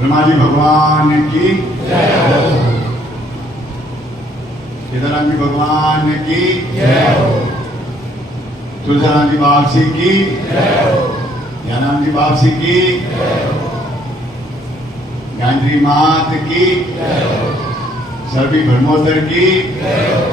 ब्रह्मा जी भगवान की जय हो। सीताराम जी भगवान की जय हो। तुलसीराम जी बापसी की जय हो। ज्ञानाम जी बापसी की जय हो। गायत्री मात की जय हो। सर्वी ब्रह्मोत्तर की जय हो।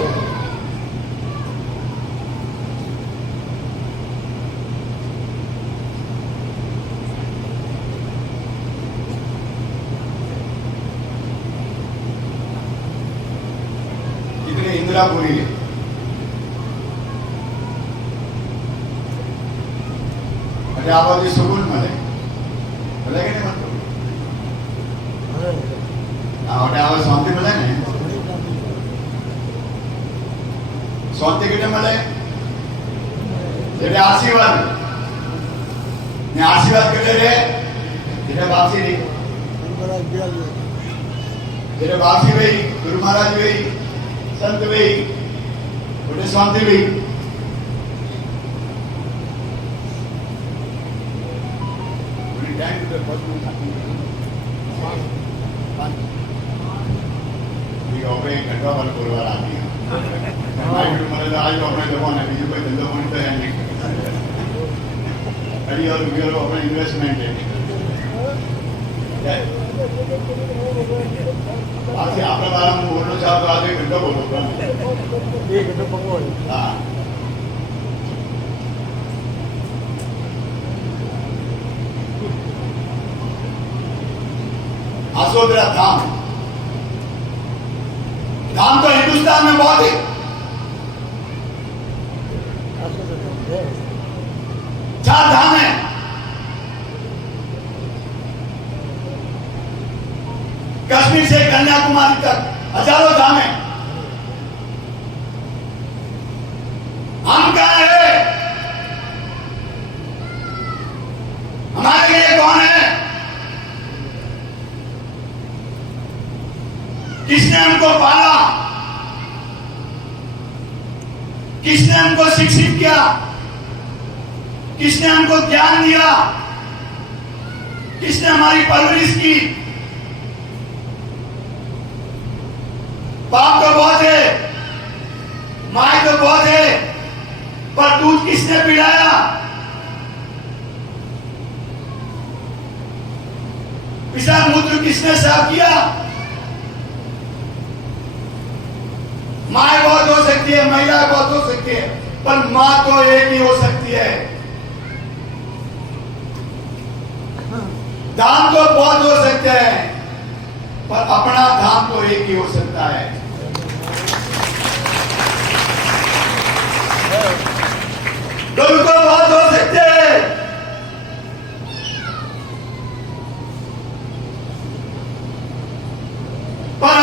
इतने इंदिरापुरी है म्हणजे आवाज सुकून मला मला की नाही म्हणतो आवाज शांति मला नाही शांति किती मला तेरे आशीर्वाद ने आशीर्वाद के रे तेरे बापसी रे तेरे बापसी भाई गुरु महाराज भाई संत भाई बड़े शांति भाई घटवा वाला परिवार आती है आज अपने जमाने बीजू कोई धंधा होने तो है नहीं कड़ी और रुपये अपना इन्वेस्टमेंट है आज से आपका बारे में बोलना चाहता तो आज एक घंटा बोलो हाँ आसोदरा धाम धाम तो हिंदुस्तान में बहुत ही चार धाम है कश्मीर से कन्याकुमारी तक हजारों धाम है हम कहाँ है हमारे लिए कौन है किसने हमको पाला किसने हमको शिक्षित किया किसने हमको ज्ञान दिया किसने हमारी परवरिश की बाप तो बहुत है माँ तो बहुत है पर दूध किसने पिलाया पिशाब मूत्र किसने साफ किया माँ बहुत हो सकती है महिला बहुत हो सकती है पर माँ तो एक ही हो सकती है धाम तो बहुत हो सकते हैं पर अपना धाम तो एक ही हो सकता है गुरु तो बहुत हो सकते हैं पर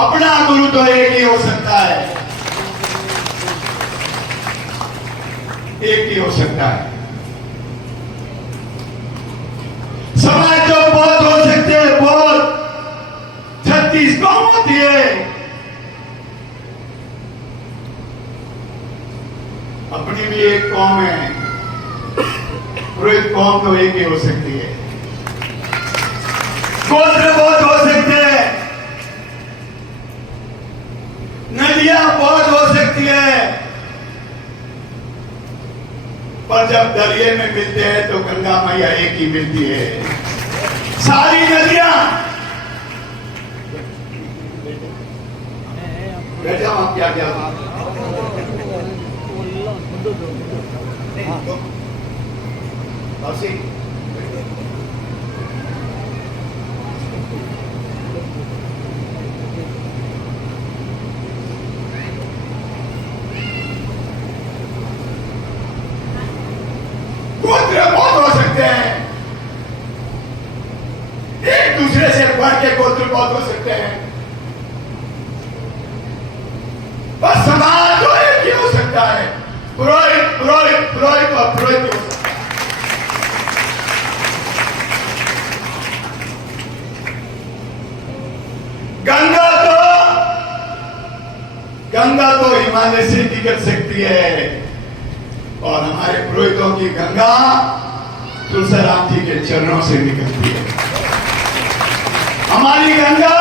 अपना गुरु तो एक ही हो सकता है एक ही हो सकता है समाज तो बहुत हो सकते हैं बहुत 36 कौम होती है अपनी भी एक कौम है पूरी कौम तो एक ही हो सकती है गोत्र बहुत हो सकते हैं नदियां बहुत हो सकती है पर जब दरिये में मिलते हैं तो गंगा मैया एक ही मिलती है सारी नदियां बेटा आप क्या क्या गोत्र बहुत हो सकते हैं एक दूसरे से बढ़ के गोत्र बहुत हो सकते हैं बस समाज तो एक ही हो सकता है पुरोहित पुरोहित पुरोहित और पुरोहित हो सकता है गंगा तो हिमालय से निकल सकती है और हमारे पुरोहितों की गंगा तुलसीराम जी के चरणों से निकलती है। हमारी गंगा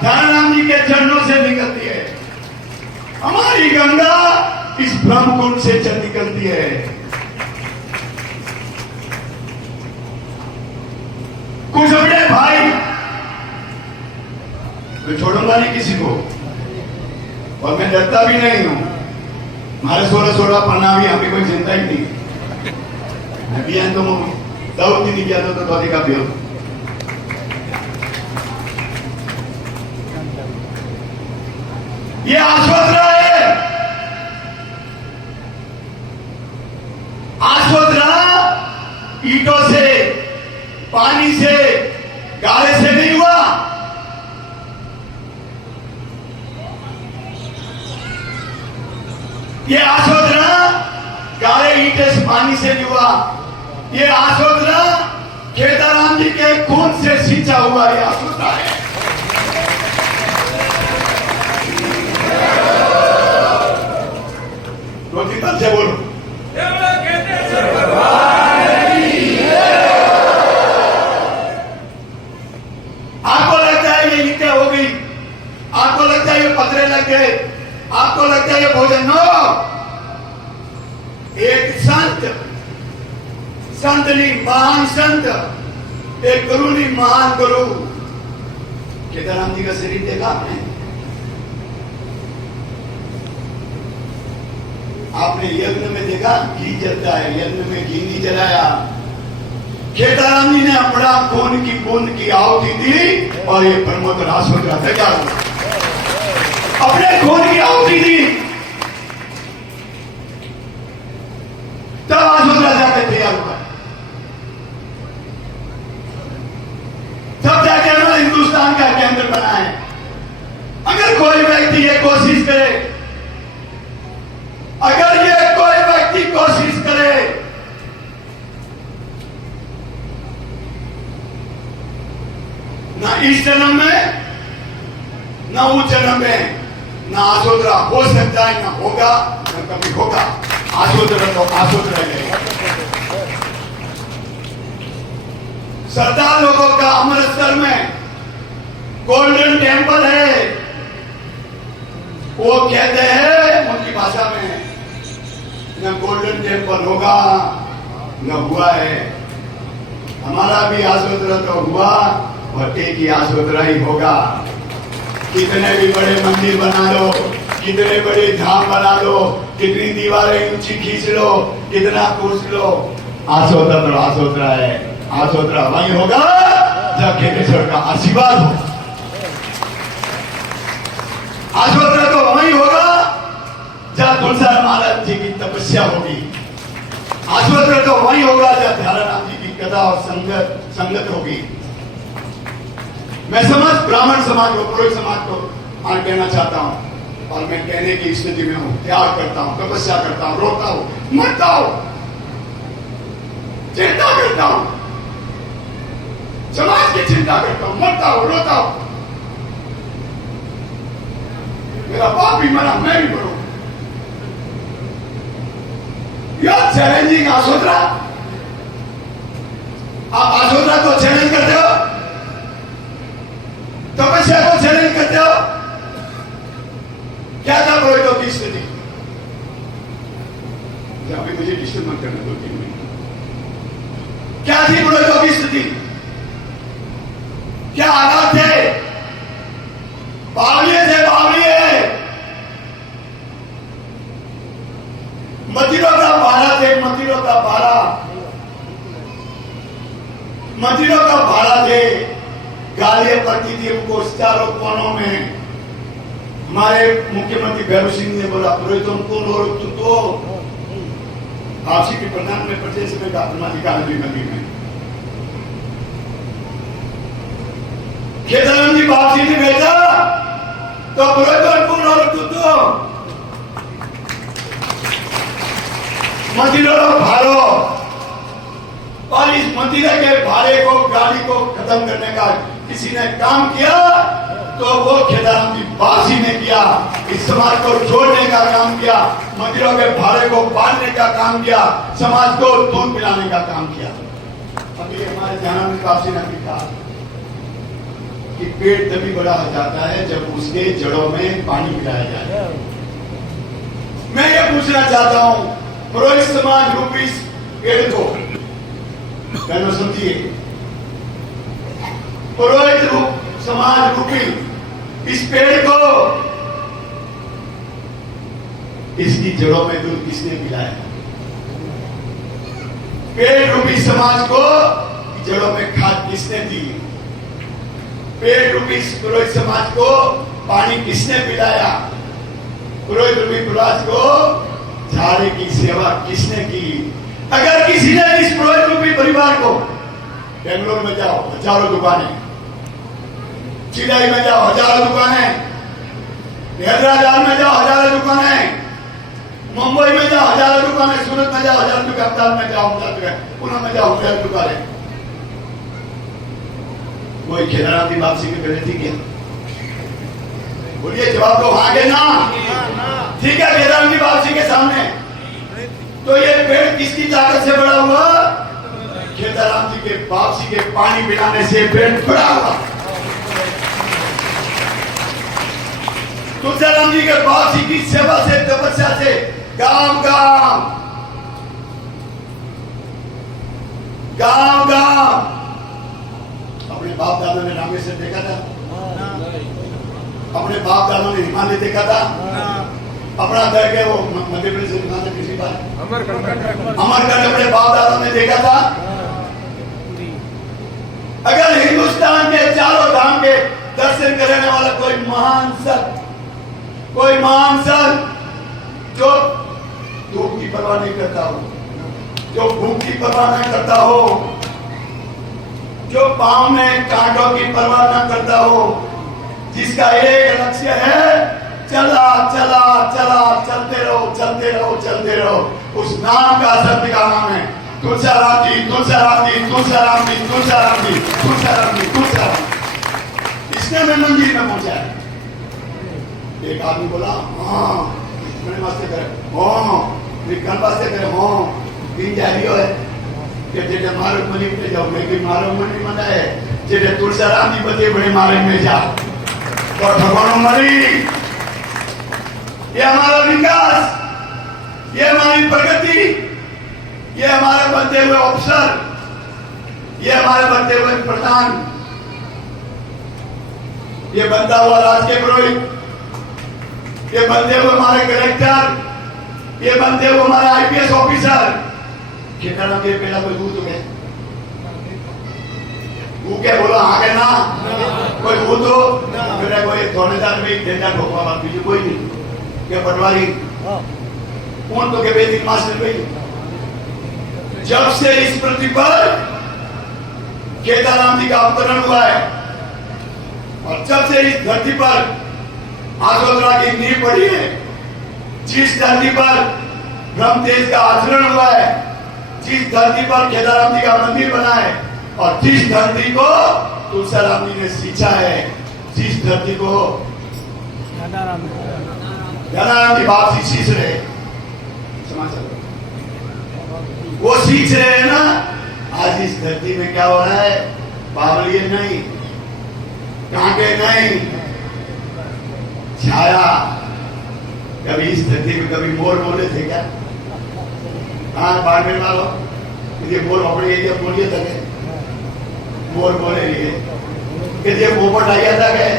ध्यानराम जी के चरणों से निकलती है। हमारी गंगा इस ब्रह्म कुंड से चल निकलती है। कुछ अपने भाई, मैं छोड़ूंगा नहीं किसी को, और मैं डरता भी नहीं हूं। हमारे 16 पन्ना भी हमें कोई चिंता ही नहीं। मैं तो दाऊद नहीं किया तो अधिका भी हो। ये आश्वतरा है। आश्वतरा ईटों से, पानी से, गाले से नहीं हुआ। ये आश्वतरा गाले ईटे से, पानी से नहीं हुआ। ये आश्वतरा केदाराम जी के खून से सींचा हुआ ये आश्वतरा है। रोटी तल से बोलो। आपको लगता है ये ईटें हो गई, आपको लगता है ये पत्थरे लग गए, आपको लगता है ये भोजन। नो, एक संत नहीं, महान संत, एक गुरु नहीं, महान गुरु। केदाराम जी का शरीर देखा आपने? आपने यज्ञ में देखा घी जलता है, यज्ञ में घी नहीं जलाया। केदाराम जी ने अपना खून की बूंद की आहुति दी और ये ब्रह्मोत्तर आश्वतरा तैयार हुआ। अपने खून की आहुति दी, तब आश्वतरा जाकर तैयार हुआ। तब जाके उन्होंने हिंदुस्तान का केंद्र बना है। अगर कोई व्यक्ति ये कोशिश करे, अगर ये कोई व्यक्ति कोशिश करे, ना इस जन्म में, ना उस जन्म में, ना आश्वतरा हो सकता है, ना होगा, ना कभी होगा। आश्वतरा तो आश्वतरा रहेगा। सरदार लोगों का अमृतसर में गोल्डन टेम्पल है। वो कहते हैं उनकी भाषा में, न गोल्डन टेम्पल होगा, न हुआ है। हमारा भी आश्वतरा तो हुआ और एक ही आश्वतरा ही होगा। कितने भी बड़े मंदिर बना लो, कितने बड़े धाम बना लो, कितनी दीवारें ऊंची खींच लो, कितना पूछ लो, आश्वतरा तो आश्वतरा है। आश्वतरा वही होगा जब केतेश्वर का आशीर्वाद हो। आश्वतरा तो वही होगा जब तुलसीराम महाराज जी की तपस्या होगी। आश्वतरा तो वही होगा जब ध्यानराम जी की कथा और संगत होगी। मैं समस्त ब्राह्मण समाज को, पुरोहित समाज को आज कहना चाहता हूं, और मैं कहने की स्थिति में हूं। त्याग करता हूं, तपस्या करता हूं, रोता हूं, मरता हूं, चिंता करता हूं, समाज की चिंता करता हूं, मरता हूं, रोता हूं। मेरा बाप भी मरा, मैं भी मरूं। यह चैलेंजिंग आश्वतरा। आप आश्वतरा को चैलेंज करते हो, तपस्या को चैलेंज करते हो। क्या था पुरोहितों की स्थिति? जब भी मुझे डिस्टर्ब मत करना 2-3 मिनट। क्या थी पुरोहितों की स्थिति? क्या हालात थे? बावलिए थे, बावलिए। मंदिरों का भाड़ा थे, मंदिरों का भाड़ा, मंदिरों का भाड़ा थे। गालियां पड़ती थी उनको चारों कोनों में। हमारे मुख्यमंत्री भैरव सिंह ने बोला, पुरोहितों को तो आपसी के प्रधान में प्रदेश में धर्माधिकारी नदी में केदाराम जी बापसी ने भेजा तो पुरोहितों को मंदिरों भाड़ो, और इस मंदिर के भाड़े को, गाड़ी को खत्म करने का किसी ने काम किया तो वो केदाराम जी बासी ने किया। इस समाज को जोड़ने का काम किया, मंदिरों के भाड़े को बांधने का काम किया, समाज को दूध पिलाने का काम किया। अभी हमारे जहानानंद बाबू ने लिखा कि पेड़ तभी बड़ा हो जाता है जब उसके जड़ों में पानी मिलाया जाए। मैं ये पूछना चाहता हूं, पुरोहित समाज रूपी इस पेड़ को कहना समझिए, पुरोहित समाज रूपी इस पेड़ को, इसकी जड़ों में दूध किसने पिलाया? पेड़ रूपी समाज को जड़ों में खाद किसने दी? पेड़ रूपी पुरोहित समाज को पानी किसने पिलाया? पुरोहित रूपी समाज को झाड़े की सेवा किसने की? अगर किसी ने इस पुरोहित रूपी परिवार को, बेंगलोर में जाओ हजारों दुकानें, चिड़ाई में जाओ हजारों दुकानें, हैदराबाद में जाओ हजारों दुकानें, मुंबई में जाओ हजारों दुकानें, सूरत में जाओ हजारों दुकान, अहमदाबाद में जाओ हजारों दुकान, पुणे में जाओ हजारों दुकानें। कोई केदारनाथ की वापसी की पहले थी क्या? बोलिए, जवाब दो, हाँ के ना? ठीक है, केदारनाथ की वापसी के सामने तो ये पेड़ किसकी ताकत से बड़ा हुआ? केदारनाथ जी के वापसी के पानी पिलाने से पेड़ बड़ा हुआ। तुलसीराम जी के वापसी की सेवा से, तपस्या से गांव गांव अपने बाप दादा ने रामेश्वर देखा था? अपने बाप दादा ने हिमालय देखा था? अपना घर के वो मध्य प्रदेश से दिखा था किसी बार? अमरगढ़ अपने बाप दादा ने देखा था? अगर हिंदुस्तान के चारों धाम के दर्शन करने वाला कोई महान संत जो धूप की परवाह नहीं करता हो, जो भूख की परवाह नहीं करता हो, जो पांव में कांटों की परवाह न करता हो, जिसका एक लक्ष्य है चला चला चला, चलते रहो चलते रहो चलते रहो, उस नाम का सत्य का नाम है तुलसीराम जी, तुलसीराम जी, तुलसीराम जी, तुलसीराम जी, तुलसीराम जी, तुलसीराम। इसने मैं मंदिर में पहुंचा है। एक आदमी बोला हाँ, मैंने मस्ते करे हाँ, विज्ञान वास्ते करे हाँ, तीन जारियो है कि जेठे मारो मनी में जाओ, मैं भी मारो मनी मना है, जेठे तुलसीराम जी बते बड़े मारे में जा और भगवान मरी। ये हमारा विकास, ये हमारी प्रगति, ये हमारे बनते हुए अफसर, ये हमारे बनते हुए प्रधान, ये बनता हुआ राजकीय पुरोहित, ये बनते हुए हमारे कलेक्टर, ये बनते हुए हमारे आईपीएस ऑफिसर, केदारनाथ के पहला कोई भूत है? वो क्या बोला हाँ के ना? कोई भूत हो? मेरा कोई थोड़ेदार में डेटा ठोकवा बात बीजू कोई नहीं, क्या पटवारी कौन तो के बेसिक मास्टर भाई। जब से इस पृथ्वी पर केदारनाथ जी का अवतरण हुआ है और जब से इस धरती पर आसोदरा की नींव पड़ी है, जिस धरती पर ब्रह्मतेज का आचरण हुआ है, जिस धरती पर केदारनाथ जी का मंदिर बना है और जिस धरती को तुलसीराम जी ने सींचा है, जिस धरती को केदारनाथ जी बाप सींच रहे, वो सींच रहे हैं ना। आज इस धरती में क्या हो रहा है? बावलिए नहीं, कांटे नहीं, छाया। कभी इस धरती में कभी मोर बोले थे क्या? हाँ, बाड़मेर वालों ये मोर अपने एरिया बोलिए था क्या? मोर बोले रही है कि ये पोपट आया था क्या?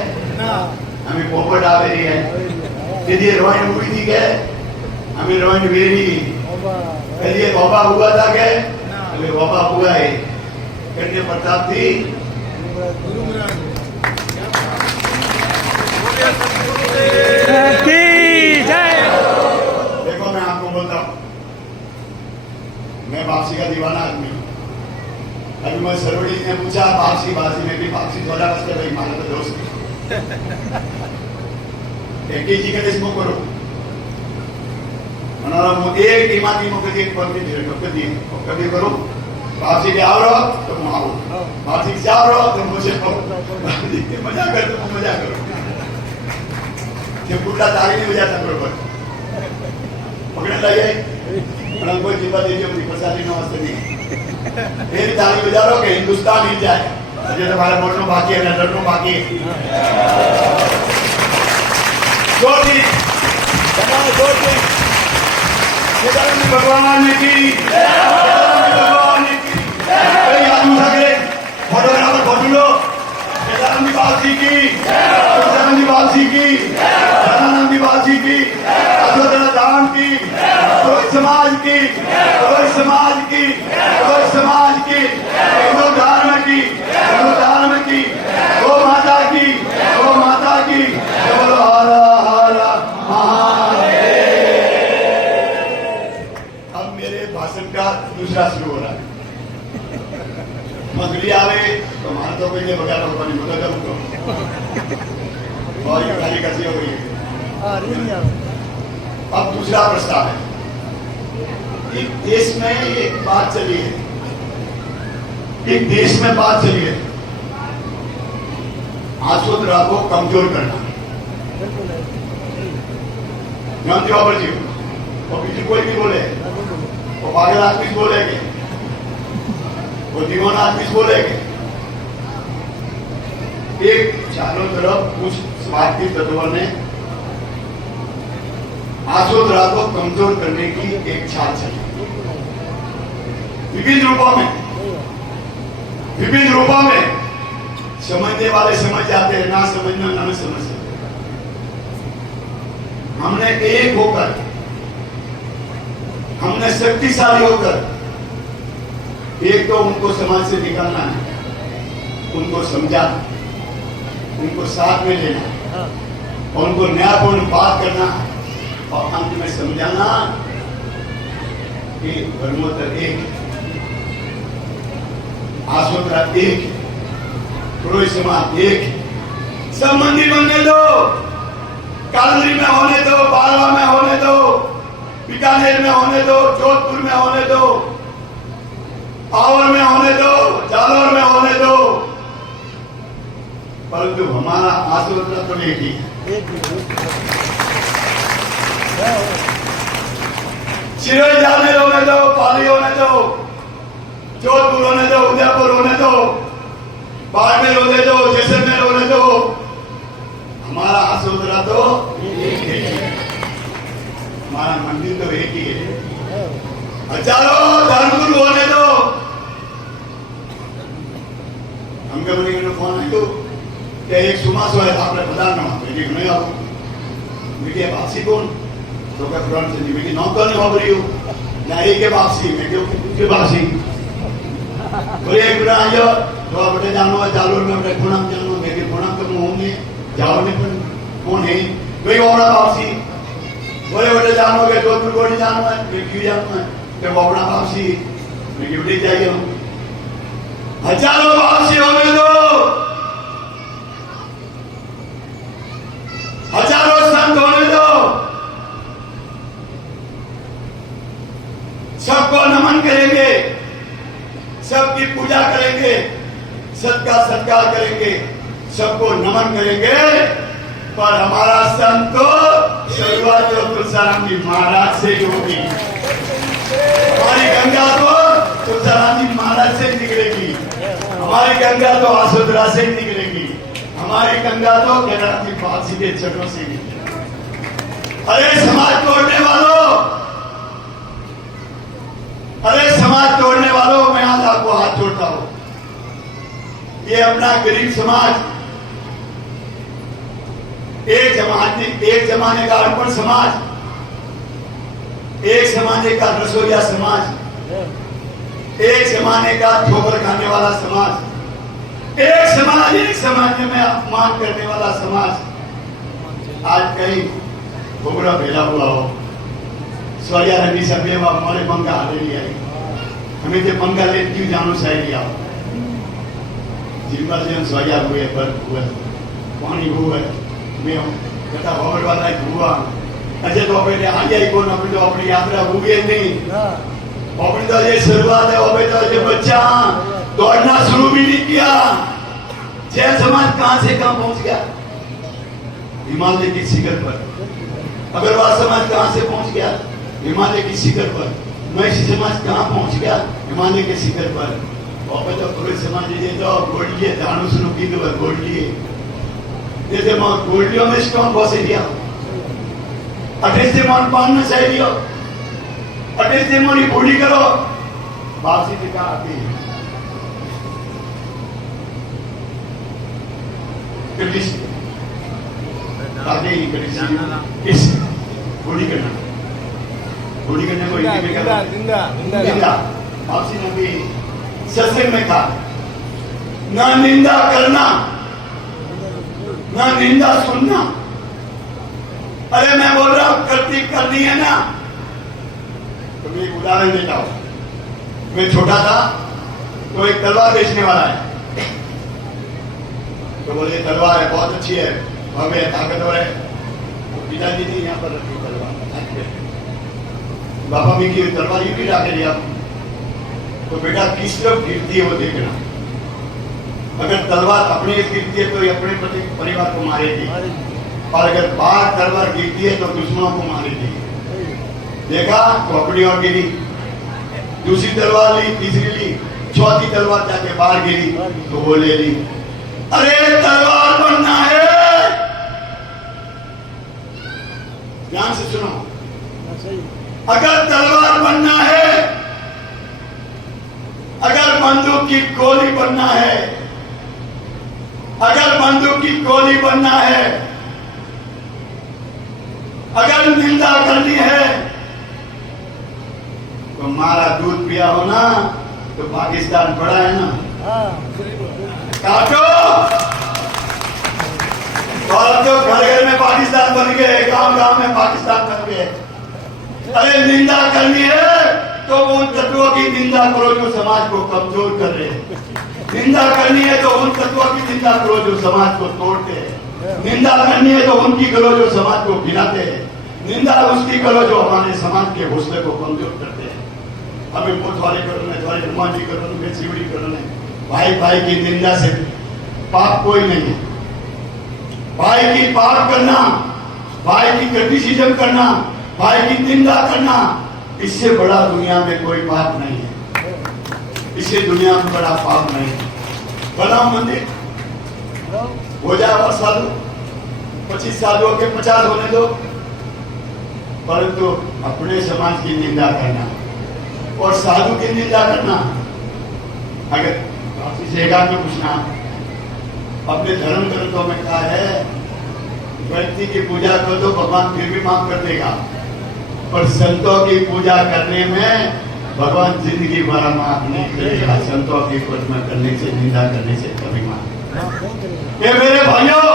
हमें पोपट आ रही है कि ये रोइन हुई थी क्या? हमें रोइन वेरी ये बाबा हुआ था क्या? हमें बाबा हुआ है। कन्या प्रताप थी देखो, मैं आपको बोलता हूं, मैं वापसी का दीवाना आदमी हूं। अभी मैं सरवड़ी ने पूछा वापसी में भी वापसी थोड़ा बसते भाई मानो तो दोस्त एक जी का देश करो एक ईमानी में कभी एक पद कभी करो वापसी के आओ रहो तो तुम आओ, वापसी से आओ रहो तो मुझे मजा कर, तुम मजा करो। ये बुढ़ा तारी नहीं हो जाता बरोबर पकड़ने लगे પણ કોઈ જીવા દેજો બધી પ્રસાદી નો વસ્તુ નહીં એ તાળી બજારો કે હિન્દુસ્તાન ही जाए अजय तुम्हारे मोटो बाकी है लड़नो बाकी जोड़ी जोड़ी केदारनाथ भगवान की भगवान की याद सके फोटोग्राफर फोटो लो केदारनाथ बासी की केदारनाथ बासी की धनानंद बासी की अशोक धाम की कोई समाज की कोई समाज की कोई समाज की हिंदू धर्म की गो माता की बोलो हर हर महादेव। अब मेरे भाषण का दूसरा शुरू हो रहा है मगली आवे तो मार तो कोई नहीं बगा तो पानी मदद करूंगा और ये खाली कैसी हो गई है। अब दूसरा प्रस्ताव है एक देश में एक बात चली है एक देश में बात चली है आसोदरा को कमजोर करना जानते हो जी वो किसी कोई भी बोले वो पागल आदमी बोलेगे वो दीवाना आदमी बोलेगे एक चारों तरफ कुछ स्वार्थी तत्वों ने आसोदरा को कमजोर करने की एक छाल चली विभिन्न रूपों में समझने वाले समझ जाते हैं ना समझना ना समझ हमने एक होकर हमने शक्तिशाली होकर एक तो उनको समाज से निकालना है उनको समझाना उनको साथ में लेना और उनको न्यायपूर्ण बात करना और अंत में समझाना कि धर्मोत्तर एक आसोदरा एक पुरोहित समाज एक सब मंदिर बनने दो कालंदरी में होने दो बालवा में होने दो बीकानेर में होने दो जोधपुर में होने दो आवर में होने दो जालौर में होने दो परंतु हमारा आसोदरा तो एक ही है सिरोही जाने होने दो पाली होने दो जोधपुर होने दो उदयपुर होने दो बाड़मेर होने दो जैसलमेर होने दो हमारा आसोदरा तो एक ही है हमारा मंदिर तो एक ही है हजारों धर्मगुरु होने दो हमके बोले फोन आयो कि एक सुमासो है आपने प्रधान नहीं आओ मीडिया वापसी कौन तो क्या पुराण से नहीं नौकर नहीं हो रही हो ना एक के वापसी मैं क्यों दूसरी वापसी बोले एक बुरा आयो तो आप बटे जानो है जालोर में बटे खुणा जानो मैं के खुणा तो होंगे जाओ ने पर कौन है कोई और वापसी बोले बटे जानो के जोधपुर को नहीं जानो है ये क्यों जानो है कि वो अपना वापसी मैं क्यों ले जाइए हजारों वापसी होने दो हजारों संत होने दो सबको नमन करेंगे सबकी पूजा करेंगे सबका सत्कार करेंगे सबको नमन करेंगे पर हमारा संत तो शुरुआत तो तुलसीराम जी महाराज से ही होगी हमारी गंगा तो तुलसीराम जी महाराज से निकलेगी हमारी गंगा तो आसोदरा से ही निकलेगी हमारी गंगा तो केदारनाथ जी बासी के चरणों से निकलेगी। अरे समाज तोड़ने वालों अरे समाज तोड़ने वालों मैं आज आपको हाथ जोड़ता हूं ये अपना गरीब समाज एक जमाने का अनपढ़ समाज एक जमाने का रसोईया समाज एक जमाने का ठोकर खाने वाला समाज एक समाज में अपमान करने वाला समाज आज कहीं घोगरा भेला हुआ हो स्वर्या रवि सभ्य हमारे पंखा हारे नहीं आई हमें तो पंखा ले क्यों जानो सही आओ जिनका से स्वर्या हुए पर हुए पानी हुए मैं कथा खबर वाला हुआ अच्छा तो अपने आ जाए कौन अपनी तो अपनी यात्रा हुई नहीं अपनी तो ये शुरुआत है अबे तो ये बच्चा दौड़ना शुरू भी नहीं किया जैन समाज कहां से कहां पहुंच गया हिमालय की शिखर पर अग्रवाल समाज कहां से पहुंच गया हिमालय की शिखर पर मैं समाज कहाँ पहुंच गया? हिमालय के शिखर पर। और तो पूरे समाज ये तो गोल्डिये दानू सुनो की तो गोल्डिये जैसे मां गोल्डियों में स्टॉन बसे दिया अटेस से मान पान में चाहिए अटेस से मोरी बूढ़ी करो बासी की कहा आती कृष्ण आगे ही कृष्ण किस बूढ़ी करना को हिंदी में क्या निंदा आपसी नबी सत्संग में कहा ना निंदा करना ना निंदा सुनना। अरे मैं बोल रहा हूं करनी है ना। तो मैं एक उदाहरण देता हूं। मैं छोटा था तो एक तलवार बेचने वाला है तो बोले तलवार है बहुत अच्छी है भव्य है ताकतवर है। तो पिताजी ने यहाँ पर रखी तलवार बाबा में की तलवार यूं भी लाके लिया तो बेटा किस तरफ गिरती है वो देखना। अगर तलवार अपने गिरती है तो ये अपने परिवार को मारेगी और अगर बाहर तलवार गिरती है तो दुश्मनों को मारेगी। देखा तो अपनी और गिरी दूसरी तलवार ली तीसरी ली चौथी तलवार जाके बाहर गिरी तो वो ले ली। अरे तलवार बनना है ध्यान से सुनो। अगर तलवार बनना है अगर बंदूक की गोली बनना है अगर बंदूक की गोली बनना है अगर निंदा करनी है तो मारा दूध पिया हो ना तो पाकिस्तान बड़ा है ना काटो। और तो घर घर में पाकिस्तान बन गए गांव गांव में पाकिस्तान बन गए। अरे निंदा करनी है तो उन तत्वों की निंदा करो जो समाज को कमजोर कर रहे हैं। निंदा करनी है तो उन तत्वों की निंदा करो जो समाज को तोड़ते हैं। निंदा करनी है तो उनकी करो जो समाज को गिराते हैं। निंदा उसकी करो जो हमारे समाज के हौसले को कमजोर करते हैं। हमें बहुत वाले करो हनुमान जी करो मैं शिवड़ी करो भाई भाई की निंदा से पाप कोई नहीं है। भाई की पाप करना भाई की क्रिटिसिज्म करना भाई की निंदा करना इससे बड़ा दुनिया में कोई पाप नहीं है। इससे दुनिया में बड़ा पाप नहीं है। बनाओ मंदिर हो जाए और साधु 25 साल हो के 50 होने दो परंतु अपने समाज की निंदा करना और साधु की निंदा करना। अगर आपसे शेखार में पूछना अपने धर्म ग्रंथों में कहा है व्यक्ति की पूजा करो तो भगवान फिर भी माफ कर देगा पर संतों की पूजा करने में भगवान जिंदगी भर माफ नहीं करेगा। संतों की पूजा करने से निंदा करने से कभी माफ। ये मेरे भाइयों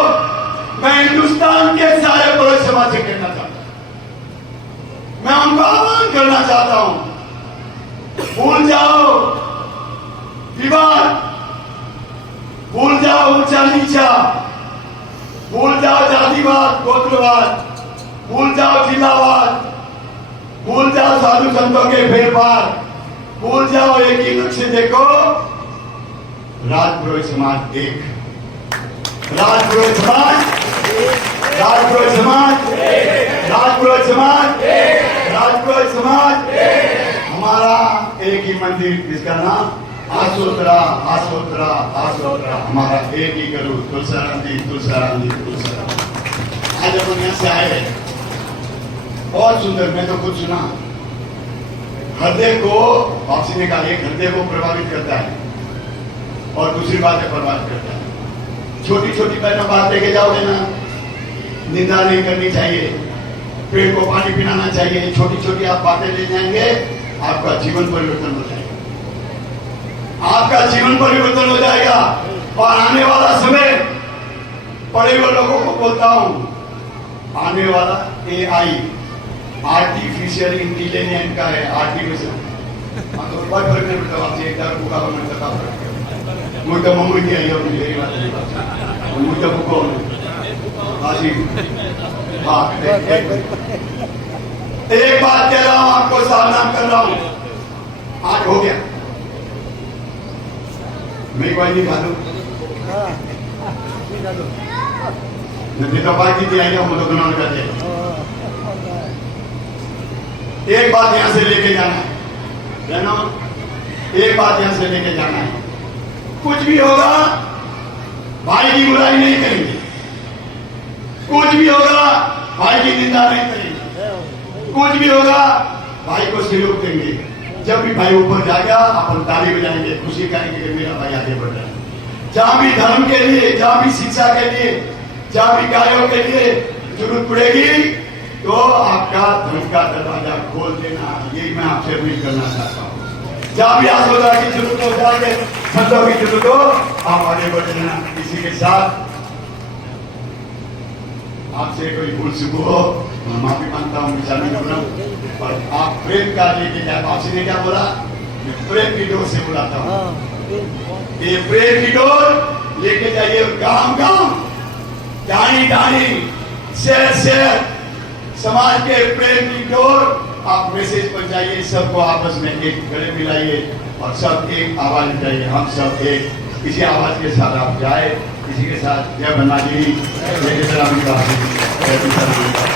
मैं हिंदुस्तान के सारे बड़े समाज से कहना चाहता हूं मैं उनको आह्वान करना चाहता हूं भूल जाओ विवाद भूल जाओ ऊंचा नीचा भूल जाओ जातिवाद गोत्रवाद भूल जाओ जिलावाद भूल जाओ साधु संतों के फेरफार भूल जाओ एक ही लक्ष्य देखो राजपुरोहित समाज एक राजपुरोहित समाज राजपुरोहित समाज राजपुरोहित समाज राजपुरोहित समाज हमारा एक ही मंदिर जिसका नाम आसोतरा आसोतरा आसोतरा हमारा एक ही करो तुलसाराम जी तुलसाराम जी तुलसाराम। आज अपन यहाँ से आए हैं बहुत सुंदर मैं तो कुछ सुना हृदय को आपसी ने कहा एक हृदय को प्रभावित करता है और दूसरी बातें प्रभावित करता है। छोटी छोटी बहनों बात लेके जाओगे ना निंदा नहीं करनी चाहिए पेड़ को पानी पिलाना चाहिए। छोटी छोटी आप बातें ले जाएंगे आपका जीवन परिवर्तन हो जाएगा आपका जीवन परिवर्तन हो जाएगा। और आने वाला समय पढ़े हुए लोगों को बोलता हूं आने वाला AI आर्टिफिशियल इंटेलिजेंस का है। आर्टिफिशियल तो बहुत फर्क नहीं पड़ता आपसे एक तरह का मैं बता रहा हूं मुझे मम्मी की आई और मेरी बात नहीं मुझे को आशी बात एक बात कह रहा हूं आपको सावधान कर रहा हूं आज हो गया मैं कोई नहीं खादू नहीं तो बात की आई हम लोग करते एक बात यहां से लेके जाना है बहनों, एक बात यहां से लेके जाना है, कुछ भी होगा भाई की बुराई नहीं करेंगे, कुछ भी होगा भाई की निंदा नहीं करेंगे, कुछ भी होगा भाई को सहयोग देंगे। जब भी भाई ऊपर जाएगा अपन ताली बजाएंगे, खुशी करेंगे कि मेरा भाई आगे बढ़ रहा है। जहां भी धर्म के लिए, जहां भी शिक्षा के लिए, जहां भी कार्यों के लिए जरूरत पड़ेगी तो आपका धर्म का दरवाजा खोल देना, यही मैं आपसे अपील करना चाहता हूं। जहां भी आसोदा की जरूरत हो, जहां के संतों की जरूरत हो, आप आगे बढ़ देना। इसी के साथ आपसे कोई भूल चूक हो मैं माफी मांगता हूं, विचार नहीं कर रहा हूं, और आप प्रेम का लेके जाए। आपसे ने क्या बोला, मैं प्रेम की डोर से बुलाता हूं, ये प्रेम की डोर लेके जाइए गांव गांव, डाणी डाणी, शहर शहर, समाज के प्रेम की डोर आप मैसेज पहुंचाइए, सबको आपस में एक गले मिलाइए और सब एक आवाज उठाइए। हम सब एक इसी आवाज के साथ आप जाए। इसी के साथ जय भन्नाजी, जय किसान विकास, जय किसान विकास।